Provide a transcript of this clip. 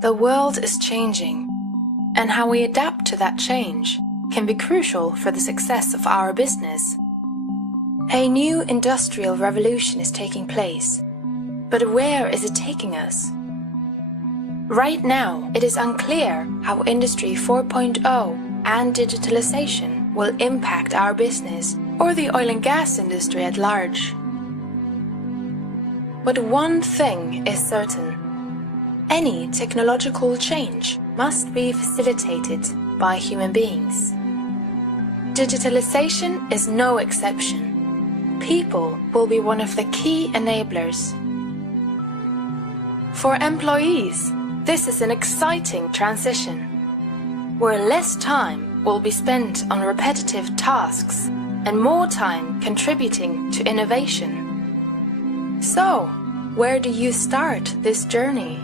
The world is changing, and how we adapt to that change can be crucial for the success of our business. A new industrial revolution is taking place, but where is it taking us? Right now, it is unclear how Industry 4.0 and digitalization will impact our business or the oil and gas industry at large. But one thing is certain. Any technological change must be facilitated by human beings. Digitalization is no exception. People will be one of the key enablers. For employees, this is an exciting transition, where less time will be spent on repetitive tasks and more time contributing to innovation. So, where do you start this journey?